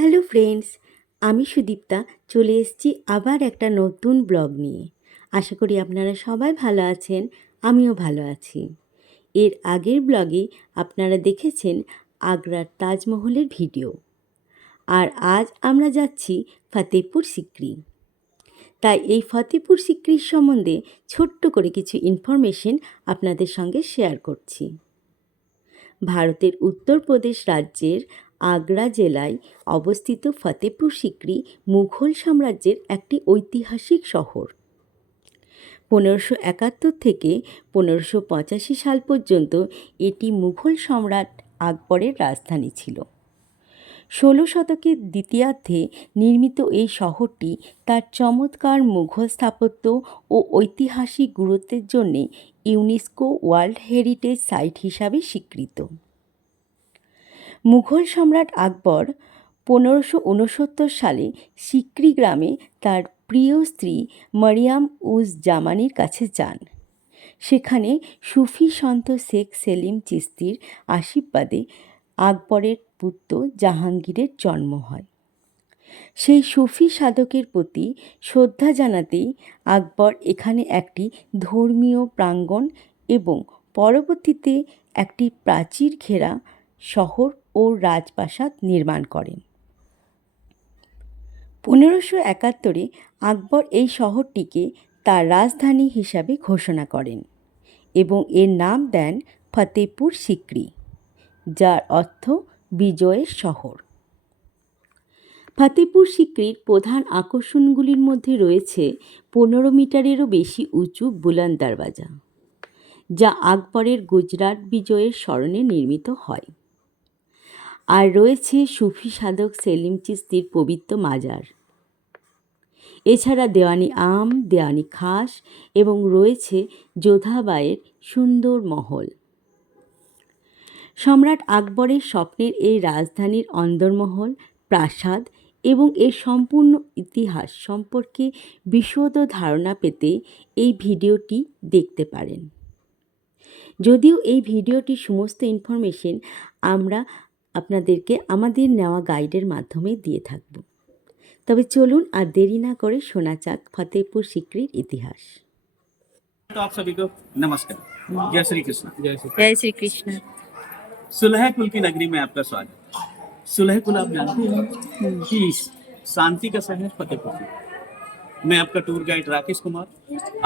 Hello friends, আমি সুদীপ্তা চলে এসেছি আবার একটা নতুন ব্লগ নিয়ে। আশা করি আপনারা সবাই ভালো আছেন, আমিও ভালো আছি। এর আগের ব্লগে আপনারা দেখেছেন আগ্রার তাজমহলের ভিডিও, আর আজ আমরা যাচ্ছি ফতেপুর সিক্রি। তাই এই ফতেপুর সিক্রির সম্বন্ধে ছোট্ট করে কিছু ইনফরমেশন আপনাদের সঙ্গে শেয়ার করছি। ভারতের উত্তরপ্রদেশ রাজ্যের আগ্রা জেলায় অবস্থিত ফতেপুর সিক্রি মুঘল সাম্রাজ্যের একটি ঐতিহাসিক শহর। 1571 থেকে 1585 সাল পর্যন্ত এটি মুঘল সম্রাট আকবরের রাজধানী ছিল। 16 শতকের দ্বিতীয়ার্ধে নির্মিত এই শহরটি তার চমৎকার মুঘল স্থাপত্য ও ঐতিহাসিক গুরুত্বের জন্য ইউনেস্কো ওয়ার্ল্ড হেরিটেজ সাইট হিসাবে স্বীকৃত। মুঘল সম্রাট আকবর 1569 সালে সিক্রি গ্রামে তার প্রিয় স্ত্রী মরিয়াম উজ জামানির কাছে যান। সেখানে সুফি সন্ত শেখ সেলিম চিশতির আশীর্বাদে আকবরের পুত্র জাহাঙ্গীরের জন্ম হয়। সেই সুফি সাধকের প্রতি শ্রদ্ধা জানাতেই আকবর এখানে একটি ধর্মীয় প্রাঙ্গণ এবং পরবর্তীতে একটি প্রাচীর ঘেরা শহর ও রাজপ্রাসাদ নির্মাণ করেন। 1571 আকবর এই শহরটিকে তার রাজধানী হিসাবে ঘোষণা করেন এবং এর নাম দেন ফতেপুর সিক্রি, যার অর্থ বিজয়ের শহর। ফতেপুর সিক্রির প্রধান আকর্ষণগুলির মধ্যে রয়েছে 15 মিটারেরও বেশি উঁচু বুলন্দ দরওয়াজা, যা আকবরের গুজরাট বিজয়ের স্মরণে নির্মিত হয়। আর রয়েছে সুফি সাধক সেলিম চিশতির পবিত্র মাজার। এছাড়া দেওয়ানি আম, দেওয়ানি খাস এবং রয়েছে যোধাবাইয়ের সুন্দর মহল। সম্রাট আকবরের স্বপ্নের এই রাজধানীর অন্দরমহল, প্রাসাদ এবং এর সম্পূর্ণ ইতিহাস সম্পর্কে বিশদ ধারণা পেতে এই ভিডিওটি দেখতে পারেন। যদিও এই ভিডিওটির সমস্ত ইনফরমেশন আমরা আপনাদেরকে আমাদের নেওয়া গাইডের মাধ্যমে দিয়ে থাকব। তবে চলুন আর দেরি না করে শোনা যাক ফতেপুর সিক্রির ইতিহাস। तो आप सभी को नमस्कार। जय श्री कृष्ण। जय श्री कृष्ण। सुलहकुल की नगरी में आपका स्वागत। सुलहकुल आप जानते हैं कि शांति का शहर फतेहपुर। मैं आपका टूर गाइड राकेश कुमार।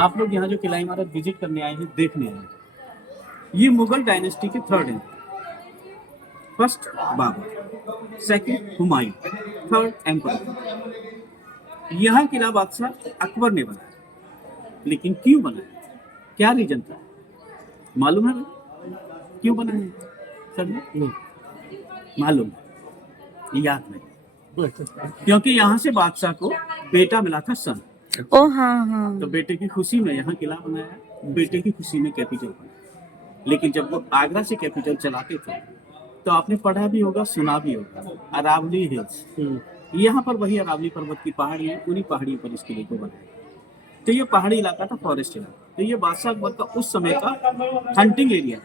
आप लोग यहाँ जो किला इमारत विजिट करने आए हैं, देखने आए हैं, ये मुगल डायनेस्टी के थर्ड हैं। First Babur, second Humayun, third emperor. यहाँ किला बादशाह अकबर ने बनाया, लेकिन क्यों बनाया, क्या रीजन था मालूम है? क्यों बनाया सर? नहीं मालूम, याद नहीं, क्योंकि यहाँ से बादशाह को बेटा मिला था सन। ओ हाँ हाँ। तो बेटे की खुशी में यहाँ किला बनाया, बेटे की खुशी में कैपिटल बनाया। लेकिन जब वो आगरा से कैपिटल चलाते थे तो आपने पढ़ा भी होगा, सुना भी होगा, अरावली हिल्स। यहाँ पर वही अरावली पर्वत की पहाड़ी है, उन्हीं पहाड़ियों पर इस किले को बनाया। तो ये पहाड़ी इलाका था, फॉरेस्ट इलाका। तो ये बादशाह अकबर का उस समय का हंटिंग एरिया,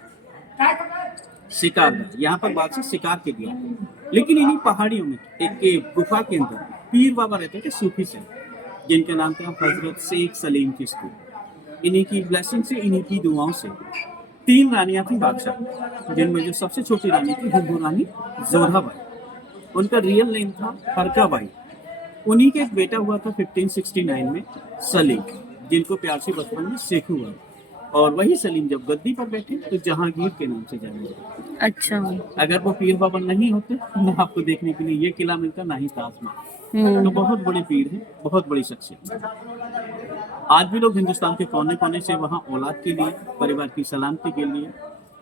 शिकार था। यहाँ पर बादशाह शिकार के लिए, लेकिन इन्हीं पहाड़ियों में एक गुफा के अंदर पीर बाबा रहते थे, सूफी से, जिनके नाम थे हजरत शेख सलीम चिश्ती। इन्हीं की ब्लेसिंग से, इन्हीं की दुआओं से 3 रानियां थी बादशाह, जिनमें जो सबसे छोटी रानी थी हिंदू रानी जोधाबाई। उनका रियल नेम था फरकाबाई। उन्हीं के एक बेटा हुआ था 1569 में सलीम, जिनको प्यार से बचपन में शेख हुआ। और वही सलीम जब गद्दी पर बैठे तो जहांगीर के नाम से जाने लगे। अच्छा। अगर वो पीर बाबा नहीं होते तो आपको देखने के लिए ये किला मिलता, ना ही ताजमहल। तो बहुत बड़े पीर हैं, बहुत बड़ी शख्सियत। आज भी लोग हिंदुस्तान के कोने कोने से वहाँ औलाद के लिए, परिवार की सलामती के लिए,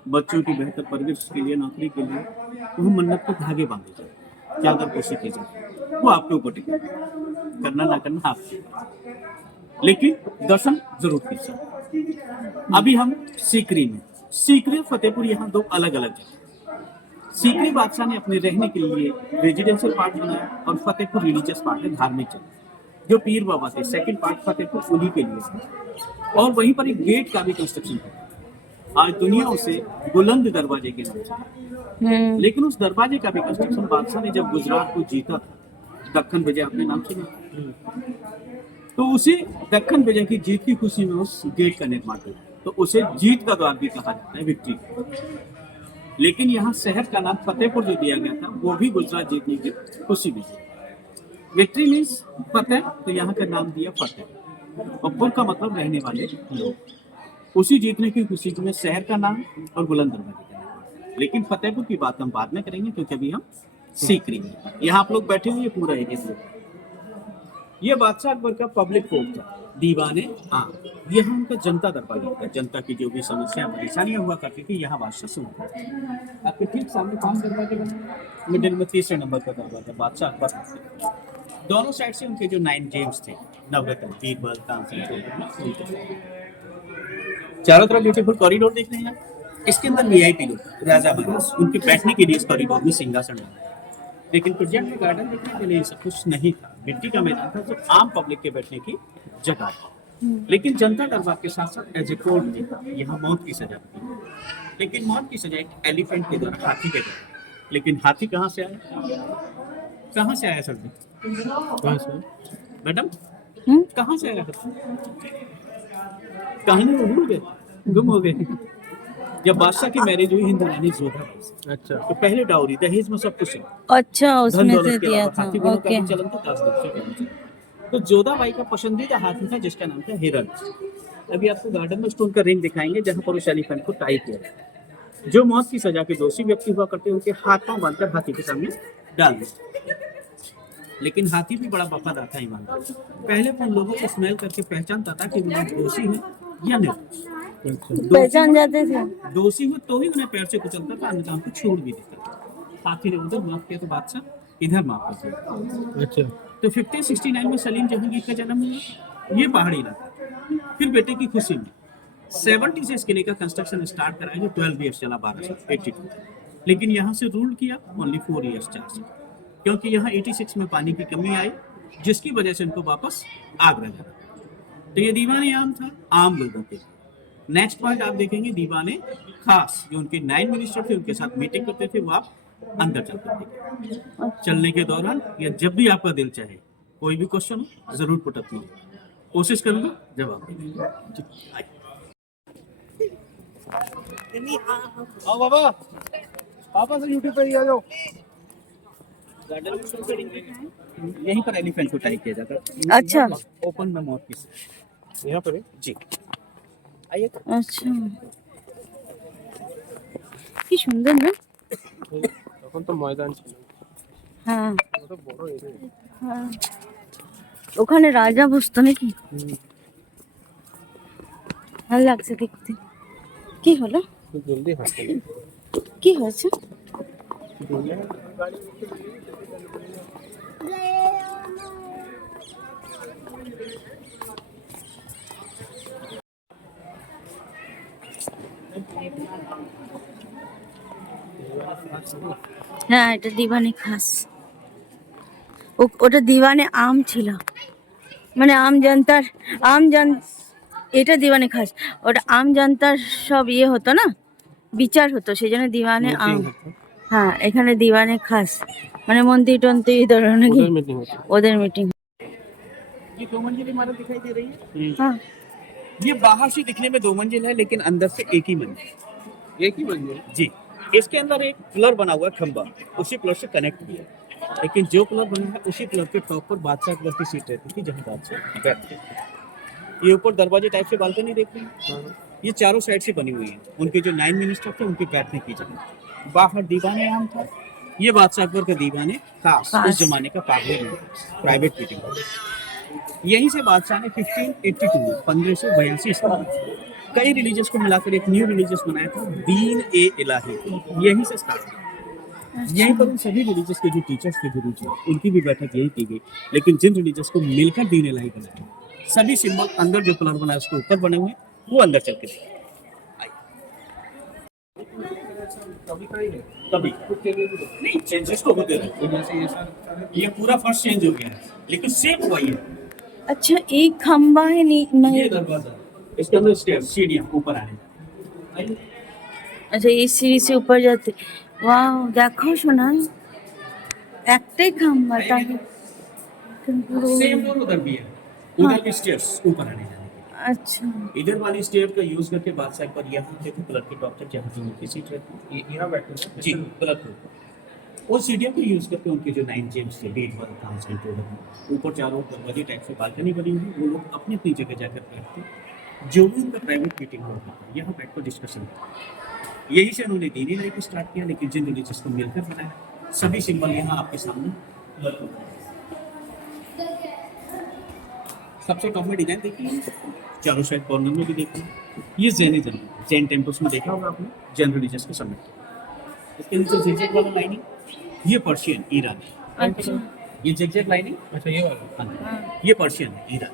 बच्चों की बेहतर परवरिश के लिए, नौकरी के लिए वो मन्नत को धागे बांधे जाए, चादर पोशी की जाए। वो आपके ऊपर टिके, करना ना करना आपके, लेकिन दर्शन जरूर कीजिए। अभी हम सीकरी में, सीकरी और फतेहपुर यहाँ 2 अलग अलग जगह। सीकरी बादशाह ने अपने रहने के लिए रेजिडेंशियल पार्ट बनाया और फतेहपुर रिलीजियस पार्ट है, धार्मिक जगह। जो पीर बाबा थे, सेकंड पार्ट फतेहपुर उन्हीं के लिए। और वहीं पर एक गेट का भी कंस्ट्रक्शन था, आज दुनिया उसे बुलंद दरवाजे के नाम से, लेकिन उस दरवाजे का भी कंस्ट्रक्शन बादशाह ने जब गुजरात को जीता था दक्कन विजय आपने नाम सुना? तो उसी दक्कन विजय की जीत की खुशी में उस गेट का निर्माण किया, तो उसे जीत का द्वार भी कहा जाता है, विक्ट्री। लेकिन यहाँ शहर का नाम फतेहपुर जो दिया गया था वो भी गुजरात जीतने की खुशी में। विक्ट्री मीन्स फतेह, तो यहाँ का नाम दिया फतेह, और पुर का मतलब रहने वाले लोग। उसी जीतने की खुशी में शहर का नाम और बुलंद दरवाजे का नाम। लेकिन फतेहपुर की बात हम बाद में करेंगे, क्योंकि अभी हम सीख रही हैं। यहाँ आप लोग बैठे हुए पूरा एरिया। ये बादशाह अकबर का पब्लिक कोर्ट था, दीवाने आम। यहाँ उनका जनता दरबार था, जनता की जो भी समस्या परेशानियां हुआ करती थी यहाँ बादशाह सुनता था। आपके ठीक सामने 5 दरवाजे बने, मिडिल में तीसरे नंबर का दरवाजा बादशाह अकबर का। दोनों साइड से उनके जो 9 जेम्स थे, नवरत्न, बीरबल, तानसेन, चारों तरफ ब्यूटीफुल कॉरिडोर देख रहे हैं। इसके अंदर वीआईपी लोग, राजा महाराज, उनके बैठने के लिए इस कॉरिडोर में सिंहासन लगा। लेकिन प्रेजेंट में गार्डन देखने के लिए सब कुछ नहीं था, मिट्टी का मैदान था जो आम पब्लिक के बैठने की जगह थी। लेकिन जनता दरबार के साथ साथ एज ए कोर्ट भी था, यहाँ मौत की सजा थी। लेकिन मौत की सजा एक एलिफेंट के द्वारा, हाथी के द्वारा। लेकिन हाथी कहाँ से आया? कहाँ से आया सर? कहाँ से मैडम? कहाँ से आया? कहानी में भूल गए, गुम हो गए। जब बादशाह की मैरिज हुई हिंदू रानी जोधा बाई से, अच्छा, तो पहले डाउरी दहेज में सब कुछ है। अच्छा, धन उसमें दौलत से के दिया अलावा था। हाथी घोड़ों का ओके। भी चलन था, दास दासी का भी चलन। तो जोधाबाई का पसंदीदा हाथी था जिसका नाम था हिरण। अभी आपको गार्डन में स्टोन का रिंग दिखाएंगे जहाँ पर उस एलिफेंट को टाई किया गया। जो मौत की सजा के दोषी व्यक्ति हुआ करते उनके हाथ पांव बांधकर हाथी के सामने डाल दिया। लेकिन हाथी भी बड़ा वफादार था, ईमानदार। पहले वो उन लोगों को स्मेल करके पहचानता था कि वो लोग दोषी हैं या निर्दोष। पहचान जाते थे। दोषी हो तो ही उन्हें पैर से कुचलता था, अन्यथा उनको छोड़ भी देता था। हाथी ने उधर माफ किया तो बादशाह इधर माफ कर दिया। अच्छा, तो 1569 में सलीम जहांगीर का जन्म हुआ, ये पहाड़ी इलाका। फिर बेटे की खुशी में 70 से इस किले का कंस्ट्रक्शन स्टार्ट कराया, जो 12 ईयर्स चला, 1282। लेकिन यहाँ से रूल किया ओनली 4 ईयर्स, 4 साल, क्योंकि यहाँ 86 में पानी की कमी आई, जिसकी वजह से उनको वापस आगरा जाना। तो ये दीवाने आम था, आम लोगों के। नेक्स्ट पॉइंट आप देखेंगे, दीवाने खास, जो उनके 9 मिनिस्टर थे उनके साथ मीटिंग करते थे, वो आप अंदर चलते थे। चलने के दौरान या जब भी आपका दिल चाहे कोई भी क्वेश्चन हो जरूर पुट अप कीजिए, कोशिश करूंगा जवाब देने की। आओ बाबा, पापा से यूट्यूब पे ही आ जाओ। यहीं पर एलिफेंट को टाई किया जाता है। अच्छा, ओपन में मौत की यहाँ पर है? जी, आइए। अच्छा, কি সুন্দর না? তখন তো ময়দান ছিল, হ্যাঁ, কত বড় এরিয়া। হ্যাঁ, ওখানে রাজা বসতো নাকি? ভালো লাগছে দেখতে। কি হলো? জলদি হাঁটতে কি হয়েছে? হ্যাঁ, এটা দিওয়ানে খাস। ওটা দিওয়ানে আম ছিল, মানে এটা দিওয়ানে খাস। ওটা আম জনতার সব ইয়ে হতো না, বিচার হতো, সেই জন্য দিওয়ানে আম। হ্যাঁ, এখানে দিওয়ানে খাস, মানে মন্ত্রী টন্ত্রী ধরো নাকি, মিটিং হচ্ছে। ওদের মিটিং। ये 2 मंजिल इमारत दिखाई दे रही है। হ্যাঁ, ये बाहर से दिखने में 2 मंजिल है, लेकिन अंदर से एक ही मंजिल। एक ही मंजिल? जी, इसके अंदर एक पिलर बना हुआ है, खंबा, उसी पिलर से कनेक्ट भी है। लेकिन जो पिलर बना है उसी पिलर के टॉप पर बादशाह अकबर की सीट रहती थी, जहाँ बादशाह बैठते थे। ये ऊपर दरवाजे टाइप से बालकनी देख रहे हैं, ये चारों साइड से बनी हुई है। उनके जो 9 मिनिस्टर थे उनके बैठने की जगह। बाहर दीवाने आम था, ये बादशाह अकबर का दीवाने खास, उस जमाने का प्राइवेट मीटिंग। यहीं से बादशाह ने 1582 में 1582 ईस्वी में कई रिलीजियस को मिलाकर एक न्यू रिलीजियस बनाया था, दीन ए इलाही। यहीं से स्टार्ट किया। यहीं पर उन सभी रिलीजियस के जो टीचर्स थे, गुरु जी, उनकी भी बैठक यही की गई। लेकिन जिन रिलीजियस को मिलकर दीन इलाही बनाया, सभी सिंबल अंदर जो पिलर बना है उसके ऊपर बने हुए, वो अंदर चल के देखिए। तभी नहीं, चेंजेस तो होते रहे, ये पूरा फर्स्ट चेंज हो गया है, लेकिन सेम वही है। अच्छा, एक खंबा है ये दरवाजा, इसके अंदर स्टेयर, सीढ़ियाँ ऊपर आने। আচ্ছা, এই সিঁড়ি সে উপর যাতে। ওয়াও, দেখো শোনা, একটাই খাম্বা, তাহলে सेम डोर उधर भी है, उधर भी स्टेयर्स ऊपर आने जाने के। अच्छा इधर वाली स्टेयर का यूज करके बादशाह पर यहाँ पे थे क्लर्क के टॉप तक जहाँ पे उनकी सीट रहती है, यहाँ बैठते हैं जी क्लर्क के ऊपर। उस सीढ़ियों को यूज करके उनके जो 9 जेम्स थे, बेड वाला काम सेंटर ऊपर चारों दरवाजे टाइप से बालकनी बनी हुई, वो लोग अपनी अपनी जगह जाकर बैठते, जो भी उनका प्राइवेट मीटिंग होता था यहाँ बैठ कर डिस्कशन होता। यही से उन्होंने दीनी लाइफ को स्टार्ट किया, लेकिन जिन रिलीजियस को मिलकर बनाया। सभी सिंबल यहाँ आपके सामने सबसे कॉमन डिजाइन देखिए, चारों साइड कॉर्नर में भी देखिए, ये जैनिज्म, जैन टेम्पल्स में देखा होगा आपने, जैन रिलीजियस को सबमिट किया। इसके नीचे zigzag वाला लाइनिंग, ये पर्शियन ईरान, अच्छा ये zigzag लाइनिंग, अच्छा ये वाला हाँ, ये पर्शियन ईरान।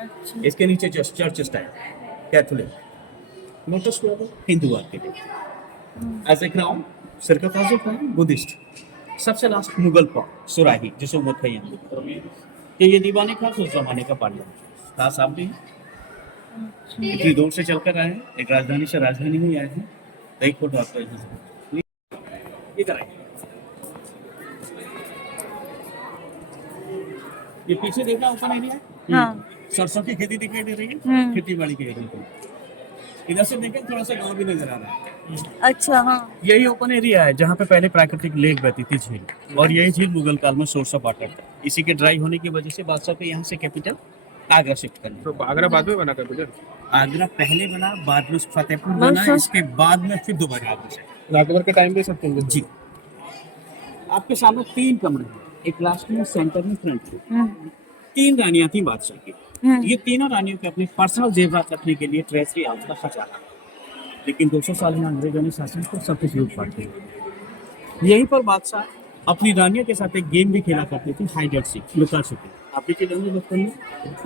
अच्छा इसके नीचे just church style Catholic, lotus flower Hindu architect, as a crown sarcophagus of Buddhist, सबसे लास्ट मुगल पॉट सुराही जिसे उम्मत खैयाम, ये दीवाने खास उस जमाने का पार्लियामेंट खास आप भी इतनी दूर से चलकर आए हैं, एक राजधानी से राजधानी में आए हैं, तो एक फोटो आपको यहाँ से ये कराइए। ये पीछे देखना ओपन एरिया है, हाँ सरसों की खेती दिखाई दे रही है, खेती बाड़ी के एरिया को। इधर से देखें थोड़ा सा गांव भी नजर आ रहा है। अच्छा हाँ यही ओपन एरिया है जहाँ पे पहले प्राकृतिक लेक बहती थी झील, और यही झील मुगल काल में सोर्स ऑफ वाटर था। इसी के ड्राई होने की वजह से बादशाह को यहाँ से कैपिटल आगरा शिफ्ट करना। तो आगरा बाद में बना कैपिटल, आगरा पहले बना, बाद में फतेहपुर बना, अच्छा। इसके बाद में फिर दोबारा आगरा से। अकबर के टाइम पे सब चेंजेस जी आपके सामने 3 कमरे हैं, एक लास्ट में, सेंटर में, फ्रंट में। 3 रानियां थी बादशाह की। ये तीनों रानियों के अपने पर्सनल जेवरात रखने के लिए ट्रेजरी हाउस का खजाना, लेकिन 200 साल में अंग्रेजों ने शासन को सब कुछ लूट पाट दिया। यहीं पर बादशाह अपनी रानियों के साथ एक गेम भी खेला करते थे, हाइड एंड सीक, लुका छिपी। आप भी खेले होंगे बचपन में,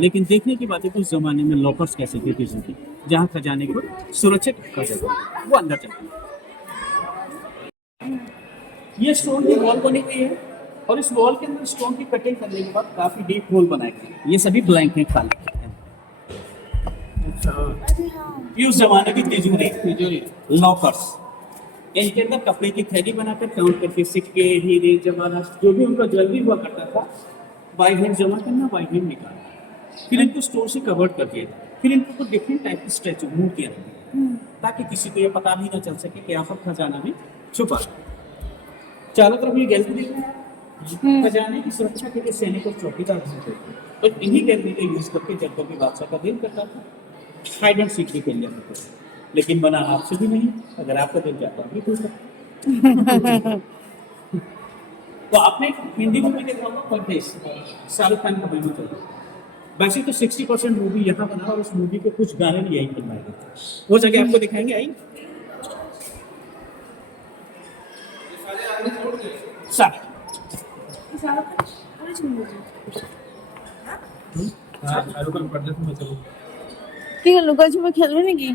लेकिन देखने की बात है तो उस जमाने में लॉकर्स कैसे थे किसी की, जहाँ खजाने को सुरक्षित रखा जाता, वो अंदर चलते। ये स्टोन की वॉल बनी हुई है, और इस वॉल के अंदर स्टोन की कटिंग करने के बाद काफी डीप होल बनाए गए। ये सभी ब्लैंक हैं, खाली। ये उस जमाने की तिजोरी लॉकर्स, इनके अंदर कपड़े की थैली बनाकर काउंट करके सिक्के, हीरे, जवाहरात, जो भी उनका ज्वेलरी हुआ करता था, बाई हैंड जमा करना, बाई हैंड निकालना। फिर इनको स्टोर से कवर कर दिया, फिर इनको कुछ डिफरेंट टाइप की स्टैचू मूर्तियां रखी, ताकि किसी को ये पता भी ना चल सके कि यहाँ पर खजाना में छुपा है। चारों तरफ ये गैलरी दिख रहा है, खजाने की सुरक्षा के लिए सैनिक और चौकीदार होते थे, और इन्हीं गैलरी का यूज करके जब कभी बादशाह का दिल करता था, हाइड एंड सीक भी खेल जाते थे। लेकिन बना आपसे भी नहीं, अगर आपका दिल चाहता है भी पूछ सकते। तो आपने हिंदी मूवी देखा होगा परदेश, शाहरुख खान का मूवी चल, वैसे तो 60% मूवी यहाँ बना, और उस मूवी के कुछ गाने भी यही फिल्माए गए, वो जगह आपको दिखाएंगे। आई सारे शाहरुख खान परदेश में चलो কি লুকা ছুপে খেলবে নাকি?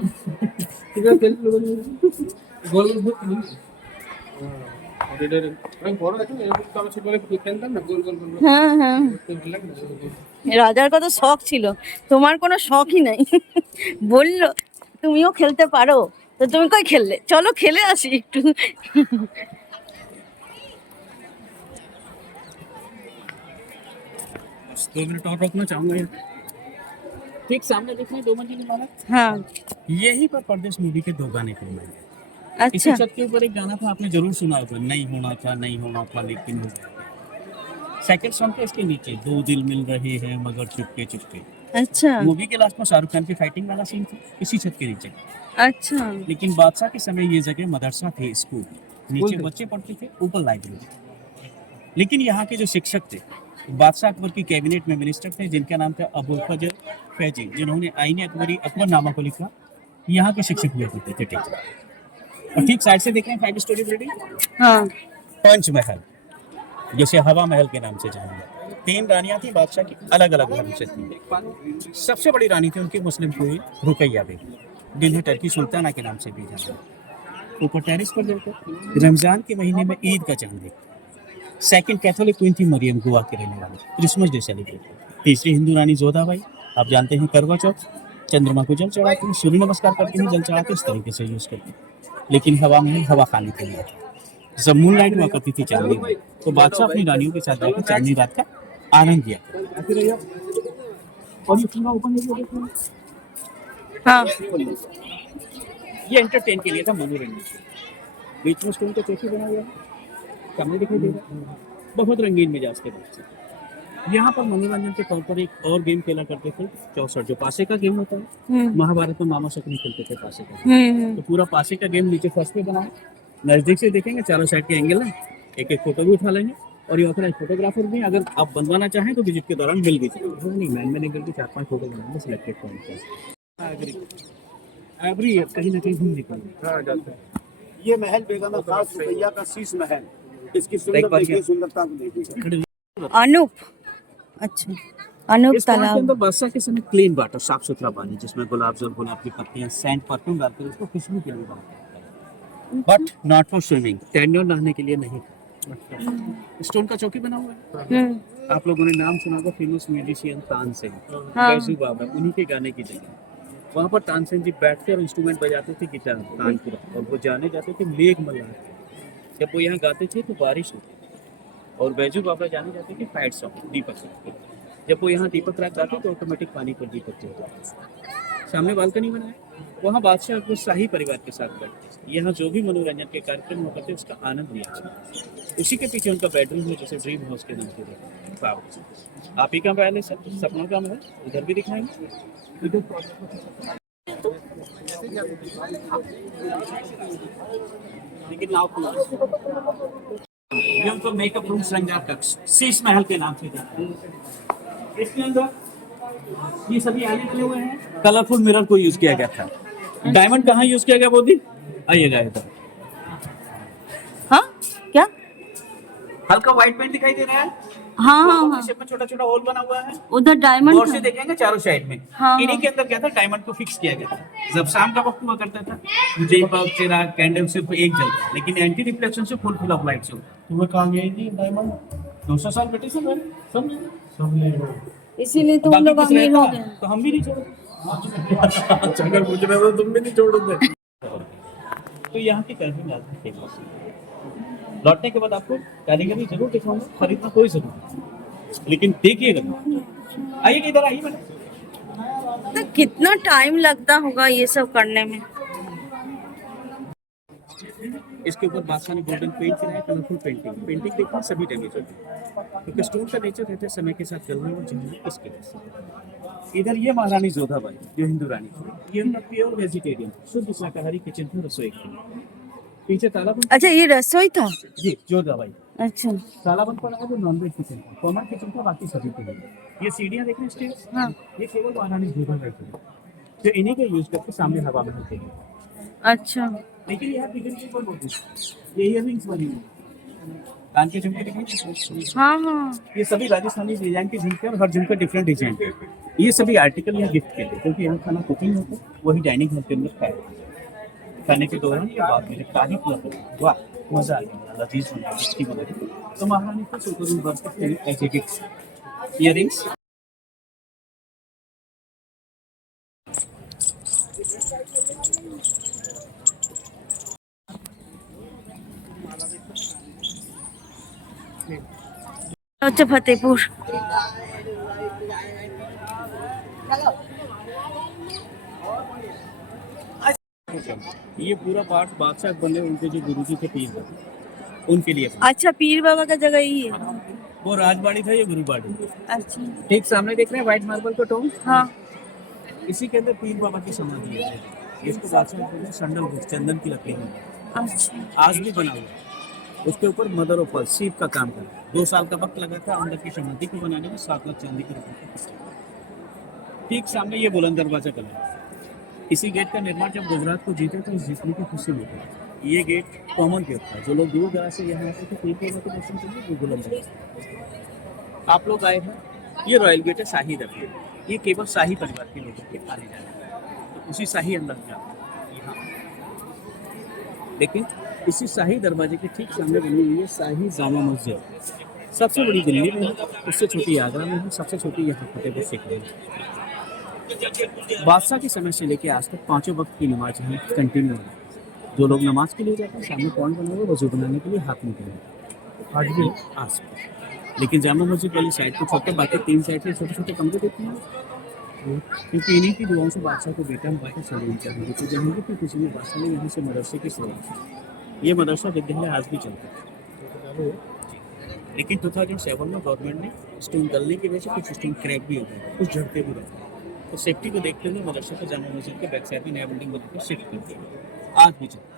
ঠিক আছে গোল গোল और इधर मैं बड़ा है এরকম তো আমি ছোটবেলায় খেলতাম না, গোল গোল গোল হ্যাঁ হ্যাঁ ভালো লাগে না। রাজার কত শখ ছিল, তোমার কোনো শখই নাই। বললো তুমিও খেলতে পারো, তো তুমি কই খেললে, চলো খেলে আসি একটু। बस 2 मिनट और रोकना चाहूंगा यहाँ। ठीक सामने देख रहे हैं 2 मंजिली इमारत, हाँ यहीं पर परदेश मूवी के 2 गाने फिल्माए गए। इसी अच्छा छत के ऊपर एक गाना था, आपने जरूर सुना होगा, नहीं होना था लेकिन हो गया। सेकंड सॉन्ग के इसके नीचे 2 दिल मिल रहे हैं मगर चुपके चुपके। अच्छा मूवी के लास्ट में शाहरुख खान की फाइटिंग वाला सीन था इसी छत के नीचे। अच्छा लेकिन बादशाह के समय ये जगह मदरसा थे, स्कूल, नीचे थे। बच्चे पढ़ते थे, ऊपर लाइब्रेरी। लेकिन यहाँ के जो शिक्षक थे, बादशाह अकबर की कैबिनेट में मिनिस्टर थे, जिनका नाम था अबुल फजल फैजी, जिन्होंने आईने अकबरी अकबरनामा को लिखा, यहाँ के शिक्षक हुए करते थे टीचर। और ठीक साइड से देख रहे हैं 5 स्टोरी बिल्डिंग, हाँ पंच महल, जैसे हवा महल के नाम से जाना जाता है। 3 रानियां थी बादशाह की, अलग अलग धर्म से थी। सबसे बड़ी रानी थी उनकी मुस्लिम क्वीन रुकैया बेगम, जिन्हें टर्की सुल्ताना के नाम से भी जाना जाता। ऊपर टेरिस पर जाकर रमजान के महीने में ईद का चांद देखा। सेकंड कैथोलिक क्वीन थी मरियम, गोवा के रहने वाली, क्रिसमस डे सेलिब्रेट। तीसरी हिंदू रानी जोधाबाई, आप जानते हैं करवा चौथ, चंद्रमा को जल चढ़ाते हैं, सूर्य नमस्कार करते हैं, जल चढ़ाते इस तरीके से यूज करते हैं। लेकिन हवा में हवा खाने के लिए जब मून लाइट हुआ करती थी चांदनी में, तो बादशाह अपनी रानियों के साथ जाकर चांदनी रात का आनंद लिया करें। और ये पूरा ओपन एरिया देखो, हाँ ये एंटरटेन के लिए था, मनोरंजन के लिए। बीच में स्टोन का चौकी बना हुआ है, सामने दिखाई दे रहा है, बहुत रंगीन मिजाज के बाद से। यहाँ पर मनोरंजन के तौर पर एक और गेम खेला करते थे, 64, जो पासे का गेम होता है। हम्म महाभारत में मामा शकुनी खेलते थे पासे का। तो पूरा पासे का गेम नीचे फर्स्ट पे बना है, नजदीक से देखेंगे, चारों साइड के एंगल है, एक एक फोटो भी उठा लेंगे। और ये ऑथराइज फोटोग्राफर भी, अगर आप बनवाना चाहें तो विजिट के दौरान मिल भी सकते नहीं, मैन एंगल की 4-5 फोटो बनाएंगे सिलेक्टेड पॉइंट पर। एवरी ईयर कहीं ना कहीं घूम निकलेंगे। ये महल बेगम खास रुपैया का शीश महल, इसकी सुंदरता को देखिए। अनूप, अच्छा अनूप इस पानी के तालाब। अंदर वर्षा के समय क्लीन वाटर, साफ सुथरा पानी, जिसमें गुलाब जल, गुलाब की पत्तियां, सेंट, परफ्यूम डालते हैं, उसको खुशबू के लिए बनाते हैं, बट नॉट फॉर स्विमिंग, तैरने और नहाने के लिए नहीं। स्टोन का चौकी बना हुआ है। आप लोगों ने नाम सुना होगा फेमस म्यूजिशियन तानसेन, हाँ। बैजू बाबा, उन्हीं के गाने की जगह वहाँ पर तानसेन जी बैठते और इंस्ट्रूमेंट बजाते थे, गिटार, तानपुरा, और वो जाने जाते थे मेघ मल्हार। जब वो यहाँ गाते थे तो बारिश होती थी। और बैजू बाबा जाने जाते थे फाइट सॉन्ग, दीपक राग। जब वो यहाँ दीपक राग गाते तो ऑटोमेटिक पानी पर दीपक जलता है। सामने बालकनी बना है, वहाँ बादशाह अकबर शाही परिवार के साथ बैठते थे। यहाँ जो भी मनोरंजन के कार्यक्रम होते थे उसका आनंद लिया जाता है। उसी के पीछे उनका बेडरूम है, जिसे ड्रीम हाउस के नाम से देखते हैं। आप ही का महल है सर, सपनों का महल, इधर भी दिखाएंगे। लेकिन ये उनको मेकअप रूम, श्रृंगार कक्ष, शीश महल के नाम से जाना है। इसके अंदर ये सभी आने बने हुए हैं। कलरफुल मिरर को यूज किया गया था। डायमंड कहाँ यूज किया गया मोदी? आइएगा इधर। हाँ क्या? हल्का व्हाइट पेंट दिखाई दे रहा है। हाँ हाँ हाँ, शेप में छोटा छोटा होल बना हुआ है। उधर डायमंड और से था। देखेंगे चारों साइड में। हाँ, इन्हीं के अंदर क्या था, डायमंड को फिक्स किया गया था। जब शाम का वक्त हुआ करता था, दीपक, चिराग, कैंडल सिर्फ एक जलता, लेकिन एंटी रिफ्लेक्शन से फुल ऑफ लाइट से होता। तुम्हें कहाँ गई थी डायमंड? 200 साल बेटे सब सब ले लो। इसीलिए तो हम लोग अमीर हो गए। तो हम भी नहीं छोड़े। अच्छा, अगर पूछ रहे हो तो तुम भी नहीं छोड़ोगे। तो यहाँ की कर्फिंग आती फेमस। लौटने के बाद आपको कारीगरी जरूर दिखाऊंगा, खरीदना कोई जरूरत नहीं, लेकिन देखिएगा। आइए इधर आइए मैडम। तो कितना टाइम लगता होगा ये सब करने में? इसके ऊपर बादशाह ने गोल्डन पेंट किया है, कलरफुल पेंटिंग देखिए, सभी डैमेज होते हैं क्योंकि स्टोन का नेचर रहता है समय के साथ गलने और जलने, इसके वजह से। इधर ये महारानी जोधाबाई, जो हिंदू रानी थी, ये उनका प्योर वेजिटेरियन, शुद्ध शाकाहारी किचन था, रसोई की। पीछे तालाब, अच्छा ये रसोई था। जी जोधाबाई। अच्छा तालाबन पर वो नॉनवेज किचन था, कॉमन किचन था, बाकी सभी के लिए। ये सीढ़ियाँ देख रहे हैं स्टेज, हाँ। ये केवल महारानी जोधाबाई की, तो इन्हीं का यूज करके सामने हवा में होते हैं। अच्छा लेकिन यहाँ किचन के ऊपर बहुत ये इयररिंग्स बनी हुई हैं। कान के झुमके दिखाई, हाँ हाँ, ये सभी राजस्थानी डिजाइन के झुमके, और हर झुमका डिफरेंट डिजाइन है। ये सभी आर्टिकल यहाँ गिफ्ट के लिए, क्योंकि यहाँ खाना कुकिंग होता है, वही डाइनिंग हॉल के अंदर खाया खाने के दौरान या बाद में तारीफ हुआ, वाह मजा आ गया, लजीज बना, टेस्टी बना। तो महारानी को सुपर वर्ष के एज ए गिफ्ट इयररिंग्स। अच्छा फतेहपुर। ये पूरा पार्ट बादशाह बने उनके जो गुरुजी थे पीर बाबा, उनके लिए। अच्छा पीर बाबा का जगह यही है। वो राजबाड़ी था, ये गुरुबाड़ी। अच्छा ठीक सामने देख रहे हैं व्हाइट मार्बल का टोम, हाँ। इसी के अंदर पीर बाबा की समाधि है। इसको बादशाह बोलते हैं संडल, चंदन की लकड़ी में अच्छा आज भी बना हुआ है। उसके ऊपर मदर ऑफ पर्ल सीप का काम करा, 2 साल का वक्त लगा था अंदर की समाधि को बनाने में, 7 लाख चांदी के रुपए। ठीक सामने ये बुलंद दरवाजा कला, इसी गेट का निर्माण जब गुजरात को जीते तो इस जीतने की खुशी में था। ये गेट कॉमन गेट था, जो लोग दूर दराज से यहाँ आते थे पीर बाबा के दर्शन के लिए, वो बुलंद दरवाजा। आप लोग आए हैं, ये रॉयल गेट है, शाही दरबार, ये केवल शाही परिवार के लोगों के आने जाने, तो उसी शाही अंदर में आप यहाँ। लेकिन इसी शाही दरवाजे के ठीक सामने बनी हुई है शाही जामा मस्जिद, सबसे बड़ी दिल्ली में है, उससे छोटी आगरा में है, सबसे छोटी यहाँ फतेहपुर सीकरी में। बादशाह के समय से लेकर आज तक 5 वक्त की नमाज यहाँ कंटिन्यू है। जो लोग नमाज के लिए जाते हैं, सामने पॉइंट बना हुआ, वजू बनाने के लिए हाथ में आज भी आज लेकिन जामा मस्जिद वाली साइड को छोटे, बाकी 3 साइड से छोटे छोटे कमरे देते हैं, क्योंकि इन्हीं की दुआओं से बादशाह को बेटा हुआ था सलीम चाहिए। तो जहांगीर की खुशी में बादशाह ने यहाँ से मदरसे की शुरुआत की। ये मदरसा विद्यालय आज भी चलता है, लेकिन 2007 में गवर्नमेंट ने स्टोन गलने की वजह से कुछ स्टोन क्रैक भी हो गए, कुछ झड़ते भी रहते हैं। तो सेफ्टी को देखते हुए मदरसे को जामा मस्जिद के बैक साइड में नया बिल्डिंग बनकर शिफ्ट कर दिया, आज भी चलता है।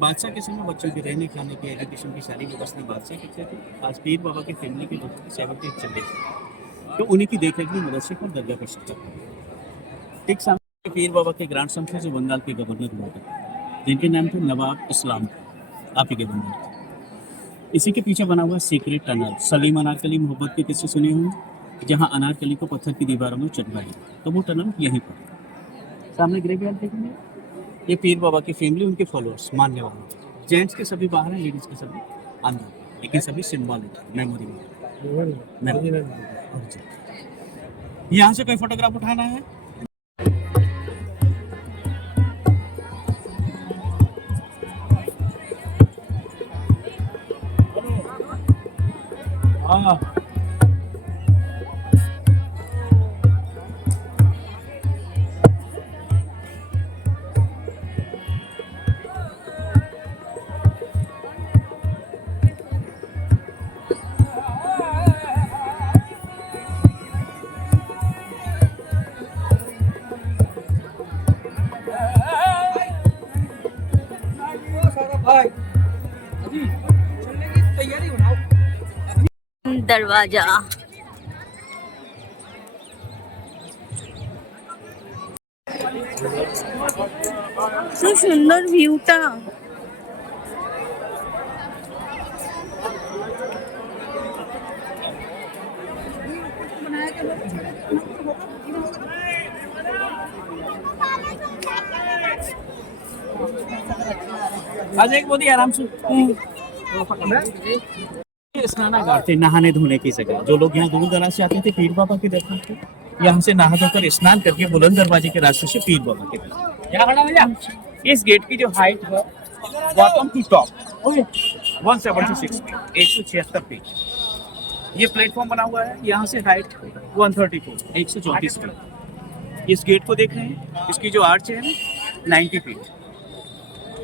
बादशाह के समय बच्चों के रहने खाने की एजुकेशन की सारी व्यवस्था बादशाह की थी। आज पीर बाबा की फैमिली के लोगों की 70 चल रही थी, तो उन्हीं की देखरेख में मदरसे को दर्जा कर सकता है। ठीक सामने पीर बाबा के ग्रांड सन थे जो बंगाल के गवर्नर हुआ था, जिनके नाम थे नवाब इस्लाम, आप ही के गवर्नर। इसी के पीछे बना हुआ सीक्रेट टनल, सलीम अनारकली मोहब्बत के किस्से सुने होंगे, जहां अनारकली को पत्थर की दीवारों में चढ़वाया, तो वो टनल यहीं पर। सामने ग्रेवयार्ड देखेंगे, ये पीर बाबा की फैमिली, उनके फॉलोअर्स, मानने वाले। जेंट्स के सभी बाहर हैं, लेडीज के सभी अंदर, लेकिन सभी सिंबॉलिक मेमोरी में। यहाँ से कोई फोटोग्राफ उठाना है? हाँ, दरवाजा। তো সুন্দর ভিউটা। आज एक मोदी आराम से स्नानागार थे, नहाने धोने की जगह। जो लोग यहाँ दूर दराज से आते थे पीर बाबा के दर्शन के, यहाँ से नहा धोकर स्नान करके बुलंद दरवाजे के रास्ते से पीर बाबा के दर्शन। इस गेट की जो हाइट है bottom to top 176 feet, 176 feet. ये प्लेटफॉर्म बना हुआ है, यहाँ से हाइट 134, 134 फीट। इस गेट को देख रहे हैं, इसकी जो आर्च है 90 फीट।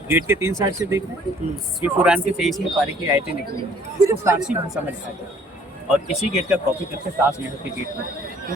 गेट के 3 साइड से देख रहे हैं, ये कुरान के 23वें पारे की आयतें निकली हैं, इसको फारसी भाषा में लिखा गया, और इसी गेट का कॉपी करके ताज महल के गेट में